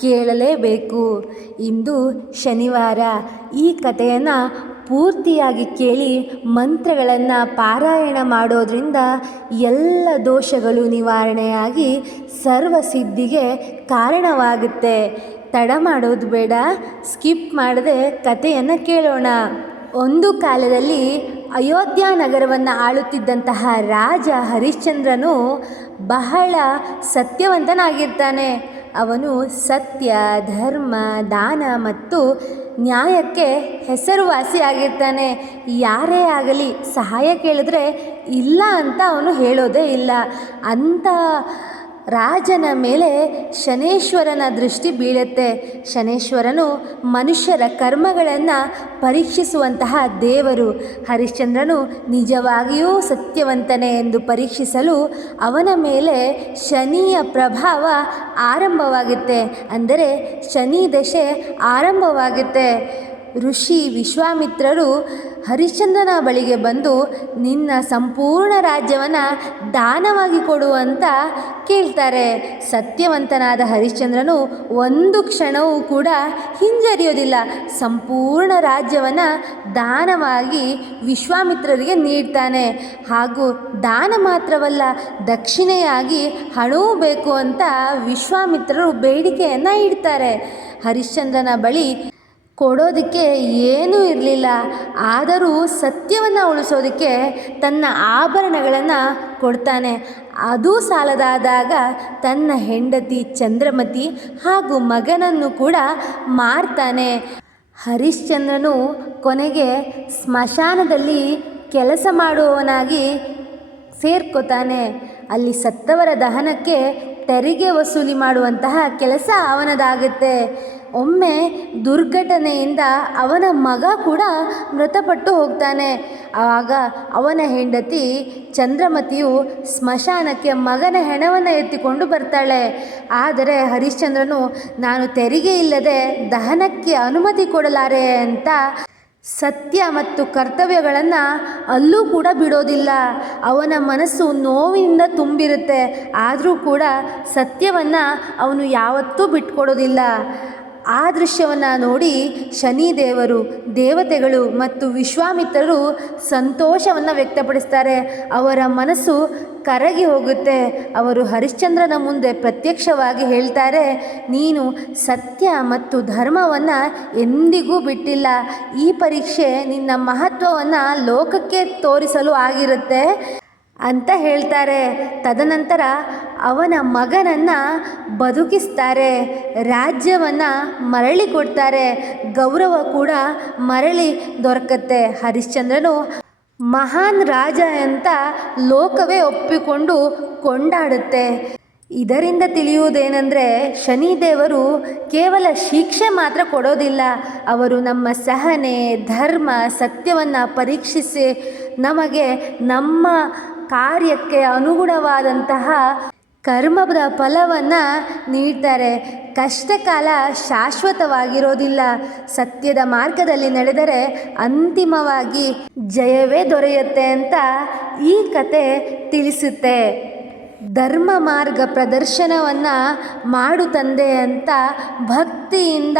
ಕೇಳಲೇಬೇಕು. ಇಂದು ಶನಿವಾರ. ಈ ಕಥೆಯನ್ನು ಪೂರ್ತಿಯಾಗಿ ಕೇಳಿ ಮಂತ್ರಗಳನ್ನು ಪಾರಾಯಣ ಮಾಡೋದ್ರಿಂದ ಎಲ್ಲ ದೋಷಗಳು ನಿವಾರಣೆಯಾಗಿ ಸರ್ವಸಿದ್ಧಿಗೆ ಕಾರಣವಾಗುತ್ತೆ. ತಡ ಮಾಡೋದು ಬೇಡ, ಸ್ಕಿಪ್ ಮಾಡದೆ ಕಥೆಯನ್ನು ಕೇಳೋಣ. ಒಂದು ಕಾಲದಲ್ಲಿ ಅಯೋಧ್ಯ ನಗರವನ್ನು ಆಳುತ್ತಿದ್ದಂತಹ ರಾಜ ಹರಿಶ್ಚಂದ್ರನು ಬಹಳ ಸತ್ಯವಂತನಾಗಿರ್ತಾನೆ. ಅವನು ಸತ್ಯ, ಧರ್ಮ, ದಾನ ಮತ್ತು ನ್ಯಾಯಕ್ಕೆ ಹೆಸರುವಾಸಿಯಾಗಿರ್ತಾನೆ. ಯಾರೇ ಆಗಲಿ ಸಹಾಯ ಕೇಳಿದ್ರೆ ಇಲ್ಲ ಅಂತ ಅವನು ಹೇಳೋದೇ ಇಲ್ಲ. ಅಂಥ ರಾಜನ ಮೇಲೆ ಶನೇಶ್ವರನ ದೃಷ್ಟಿ ಬೀಳುತ್ತೆ. ಶನೇಶ್ವರನು ಮನುಷ್ಯರ ಕರ್ಮಗಳನ್ನು ಪರೀಕ್ಷಿಸುವಂತಹ ದೇವರು. ಹರಿಶ್ಚಂದ್ರನು ನಿಜವಾಗಿಯೂ ಸತ್ಯವಂತನೇ ಎಂದು ಪರೀಕ್ಷಿಸಲು ಅವನ ಮೇಲೆ ಶನಿಯ ಪ್ರಭಾವ ಆರಂಭವಾಗುತ್ತೆ. ಅಂದರೆ ಶನಿ ದಶೆ ಆರಂಭವಾಗುತ್ತೆ. ಋಷಿ ವಿಶ್ವಾಮಿತ್ರರು ಹರಿಶ್ಚಂದ್ರನ ಬಳಿಗೆ ಬಂದು, ನಿನ್ನ ಸಂಪೂರ್ಣ ರಾಜ್ಯವನ್ನು ದಾನವಾಗಿ ಕೊಡು ಅಂತ ಕೇಳ್ತಾರೆ. ಸತ್ಯವಂತನಾದ ಹರಿಶ್ಚಂದ್ರನು ಒಂದು ಕ್ಷಣವೂ ಕೂಡ ಹಿಂಜರಿಯೋದಿಲ್ಲ. ಸಂಪೂರ್ಣ ರಾಜ್ಯವನ್ನು ದಾನವಾಗಿ ವಿಶ್ವಾಮಿತ್ರರಿಗೆ ನೀಡ್ತಾನೆ. ಹಾಗೂ ದಾನ ಮಾತ್ರವಲ್ಲ, ದಕ್ಷಿಣೆಯಾಗಿ ಹಣವೂ ಬೇಕು ಅಂತ ವಿಶ್ವಾಮಿತ್ರರು ಬೇಡಿಕೆಯನ್ನು ಇಡ್ತಾರೆ. ಹರಿಶ್ಚಂದ್ರನ ಬಳಿ ಕೊಡೋದಕ್ಕೆ ಏನೂ ಇರಲಿಲ್ಲ. ಆದರೂ ಸತ್ಯವನ್ನು ಉಳಿಸೋದಕ್ಕೆ ತನ್ನ ಆಭರಣಗಳನ್ನು ಕೊಡ್ತಾನೆ. ಅದೂ ಸಾಲದಾದಾಗ ತನ್ನ ಹೆಂಡತಿ ಚಂದ್ರಮತಿ ಹಾಗೂ ಮಗನನ್ನು ಕೂಡ ಮಾರ್ತಾನೆ. ಹರಿಶ್ಚಂದ್ರನು ಕೊನೆಗೆ ಸ್ಮಶಾನದಲ್ಲಿ ಕೆಲಸ ಮಾಡುವವನಾಗಿ ಸೇರ್ಕೋತಾನೆ. ಅಲ್ಲಿ ಸತ್ತವರ ದಹನಕ್ಕೆ ತೆರಿಗೆ ವಸೂಲಿ ಮಾಡುವಂತಹ ಕೆಲಸ ಅವನದಾಗುತ್ತೆ. ಒಮ್ಮೆ ದುರ್ಘಟನೆಯಿಂದ ಅವನ ಮಗ ಕೂಡ ಮೃತಪಟ್ಟು ಹೋಗ್ತಾನೆ. ಆಗ ಅವನ ಹೆಂಡತಿ ಚಂದ್ರಮತಿಯು ಸ್ಮಶಾನಕ್ಕೆ ಮಗನ ಹೆಣವನ್ನು ಎತ್ತಿಕೊಂಡು ಬರ್ತಾಳೆ. ಆದರೆ ಹರಿಶ್ಚಂದ್ರನು, ನಾನು ತೆರಿಗೆ ಇಲ್ಲದೆ ದಹನಕ್ಕೆ ಅನುಮತಿ ಕೊಡಲಾರೆ ಅಂತ ಸತ್ಯ ಮತ್ತು ಕರ್ತವ್ಯಗಳನ್ನು ಅಲ್ಲೂ ಕೂಡ ಬಿಡೋದಿಲ್ಲ. ಅವನ ಮನಸ್ಸು ನೋವಿನಿಂದ ತುಂಬಿರುತ್ತೆ. ಆದರೂ ಕೂಡ ಸತ್ಯವನ್ನು ಅವನು ಯಾವತ್ತೂ ಬಿಟ್ಕೊಡೋದಿಲ್ಲ. ಆ ದೃಶ್ಯವನ್ನು ನೋಡಿ ಶನಿದೇವರು, ದೇವತೆಗಳು ಮತ್ತು ವಿಶ್ವಾಮಿತ್ರರು ಸಂತೋಷವನ್ನು ವ್ಯಕ್ತಪಡಿಸ್ತಾರೆ. ಅವರ ಮನಸ್ಸು ಕರಗಿ ಹೋಗುತ್ತೆ. ಅವರು ಹರಿಶ್ಚಂದ್ರನ ಮುಂದೆ ಪ್ರತ್ಯಕ್ಷವಾಗಿ ಹೇಳ್ತಾರೆ, ನೀನು ಸತ್ಯ ಮತ್ತು ಧರ್ಮವನ್ನು ಎಂದಿಗೂ ಬಿಟ್ಟಿಲ್ಲ. ಈ ಪರೀಕ್ಷೆ ನಿನ್ನ ಮಹತ್ವವನ್ನು ಲೋಕಕ್ಕೆ ತೋರಿಸಲು ಆಗಿರುತ್ತೆ ಅಂತ ಹೇಳ್ತಾರೆ. ತದನಂತರ ಅವನ ಮಗನನ್ನು ಬದುಕಿಸ್ತಾರೆ, ರಾಜ್ಯವನ್ನು ಮರಳಿ ಕೊಡ್ತಾರೆ, ಗೌರವ ಕೂಡ ಮರಳಿ ದೊರಕತ್ತೆ. ಹರಿಶ್ಚಂದ್ರನು ಮಹಾನ್ ರಾಜ ಅಂತ ಲೋಕವೇ ಒಪ್ಪಿಕೊಂಡು ಕೊಂಡಾಡುತ್ತೆ. ಇದರಿಂದ ತಿಳಿಯುವುದೇನೆಂದರೆ, ಶನಿದೇವರು ಕೇವಲ ಶಿಕ್ಷೆ ಮಾತ್ರ ಕೊಡೋದಿಲ್ಲ. ಅವರು ನಮ್ಮ ಸಹನೆ, ಧರ್ಮ, ಸತ್ಯವನ್ನು ಪರೀಕ್ಷಿಸಿ ನಮಗೆ ನಮ್ಮ ಕಾರ್ಯಕ್ಕೆ ಅನುಗುಣವಾದಂತಹ ಕರ್ಮದ ಫಲವನ್ನು ನೀಡ್ತಾರೆ. ಕಷ್ಟಕಾಲ ಶಾಶ್ವತವಾಗಿರೋದಿಲ್ಲ. ಸತ್ಯದ ಮಾರ್ಗದಲ್ಲಿ ನಡೆದರೆ ಅಂತಿಮವಾಗಿ ಜಯವೇ ದೊರೆಯುತ್ತೆ ಅಂತ ಈ ಕತೆ ತಿಳಿಸುತ್ತೆ. ಧರ್ಮ ಮಾರ್ಗ ಪ್ರದರ್ಶನವನ್ನು ಮಾಡು ತಂದೆ ಅಂತ ಭಕ್ತಿಯಿಂದ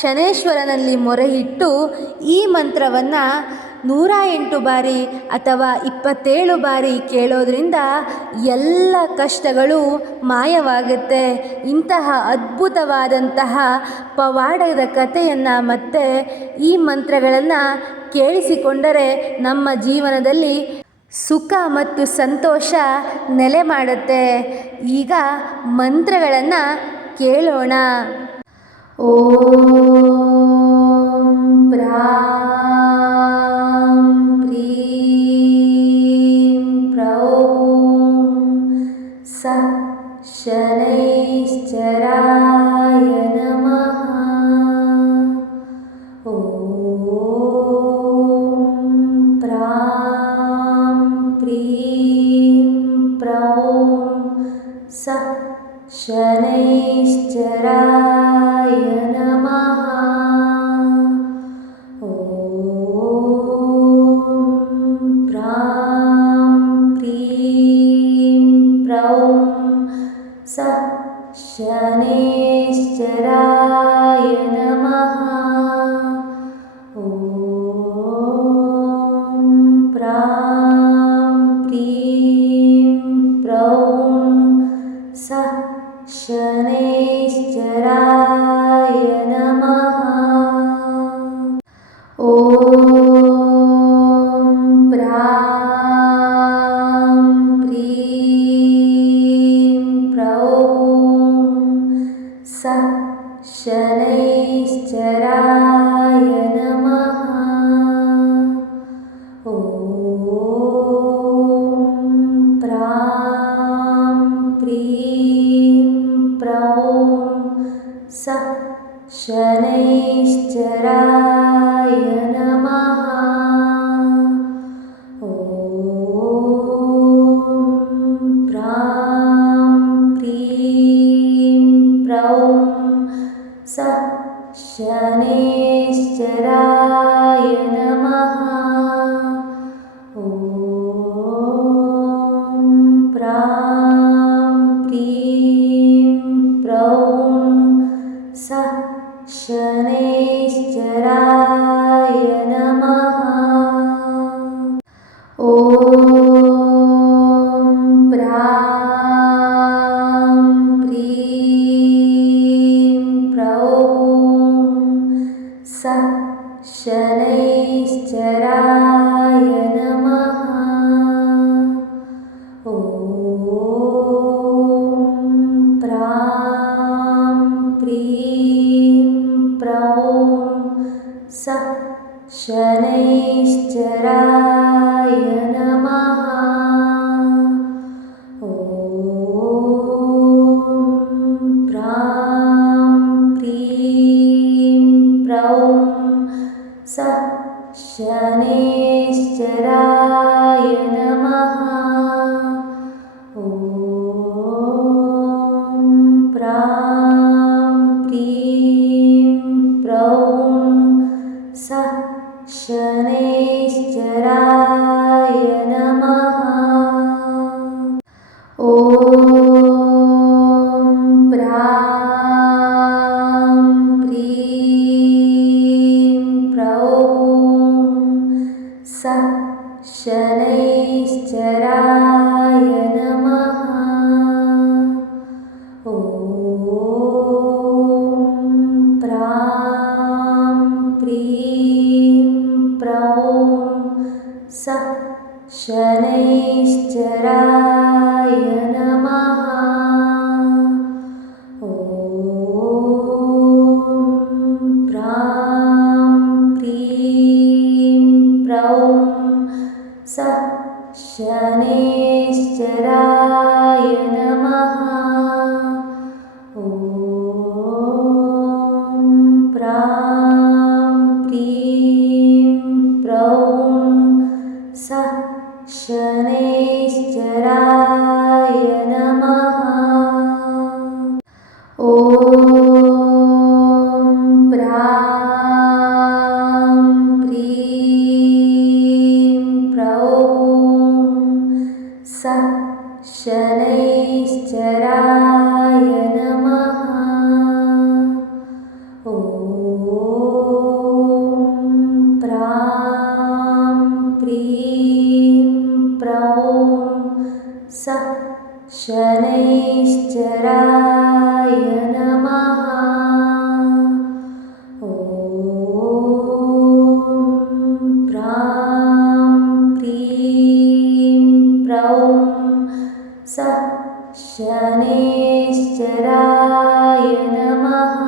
ಶನೇಶ್ವರನಲ್ಲಿ ಮೊರೆಯಿಟ್ಟು ಈ ಮಂತ್ರವನ್ನು ನೂರ ಎಂಟು ಬಾರಿ ಅಥವಾ ಇಪ್ಪತ್ತೇಳು ಬಾರಿ ಕೇಳೋದ್ರಿಂದ ಎಲ್ಲ ಕಷ್ಟಗಳು ಮಾಯವಾಗುತ್ತೆ. ಇಂತಹ ಅದ್ಭುತವಾದಂತಹ ಪವಾಡದ ಕಥೆಯನ್ನು ಮತ್ತು ಈ ಮಂತ್ರಗಳನ್ನು ಕೇಳಿಸಿಕೊಂಡರೆ ನಮ್ಮ ಜೀವನದಲ್ಲಿ ಸುಖ ಮತ್ತು ಸಂತೋಷ ನೆಲೆ ಮಾಡುತ್ತೆ. ಈಗ ಮಂತ್ರಗಳನ್ನು ಕೇಳೋಣ. ಓಂ ಪ್ರಾಂ शनैश्चराय नमः। ॐ प्रां प्रीं प्रौं स शनैश्चराय शनैश्चराय नमः सः शनैश्चराय नमः प्रीं प्रौं सः शनैश्चराय नमः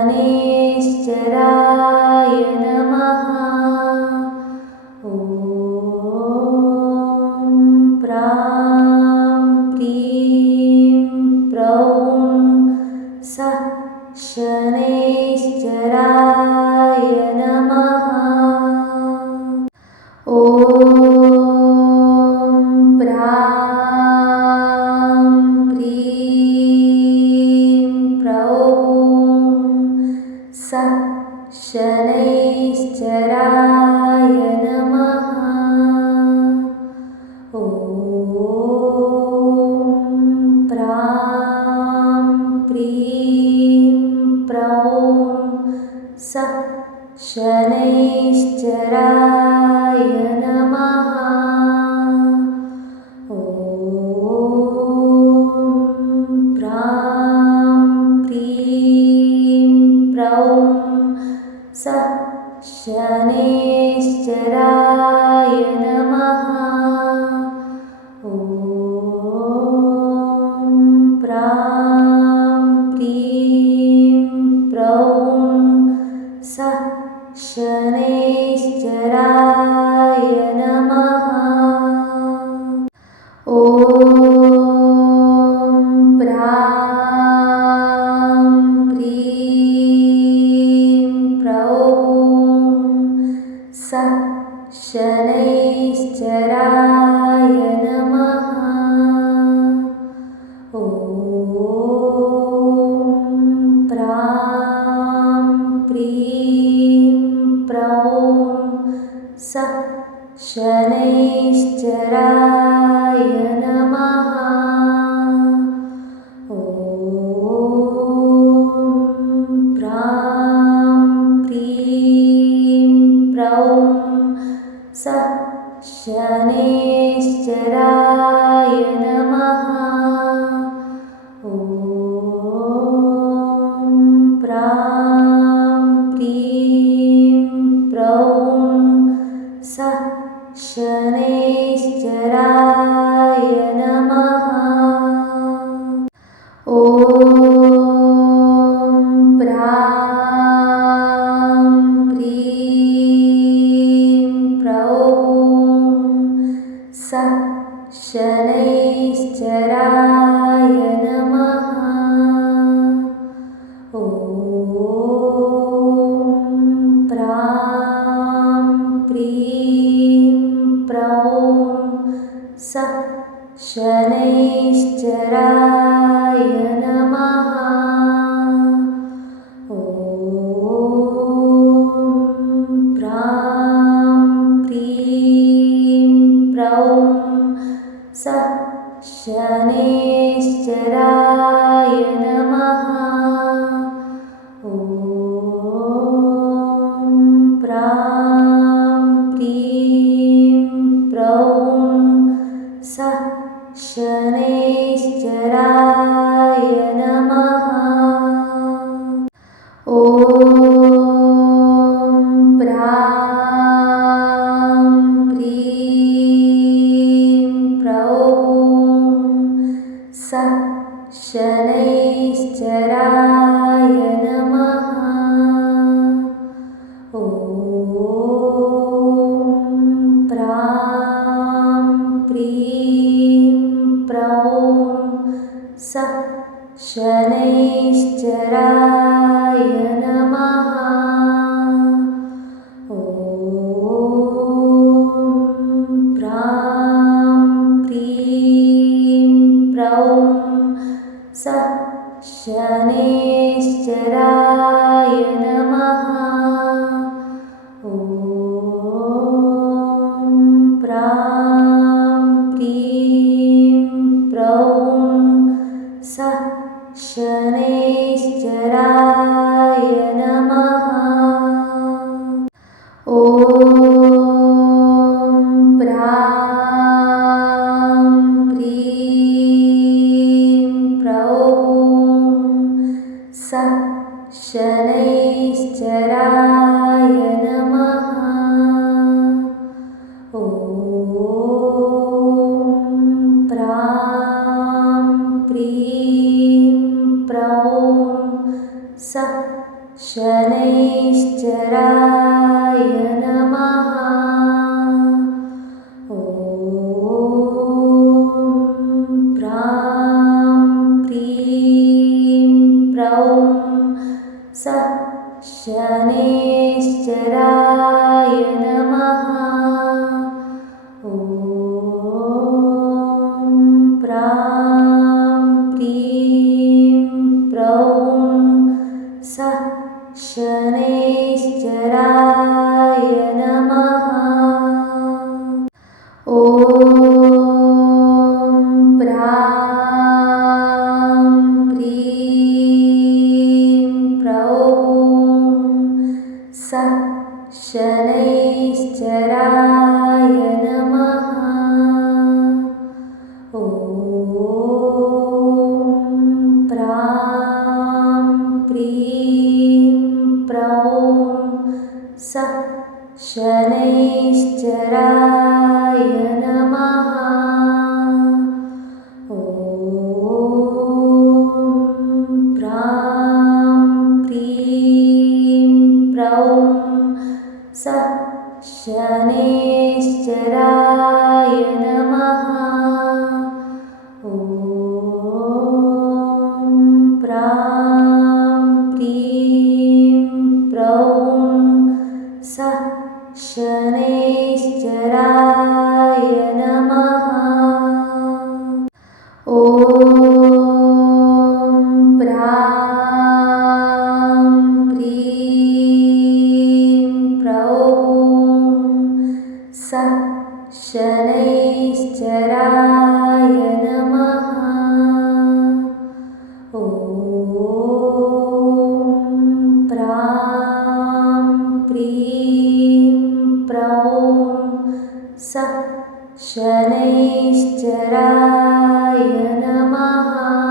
गणेश्चराय नमः शनैश्चराय नमः। ॐ सप् शनैश्चराय शनैश्चराय नमः। ॐ प्रां प्रीं प्रौं स शनैश्चरा ॐ सः शनैश्चराय नमः।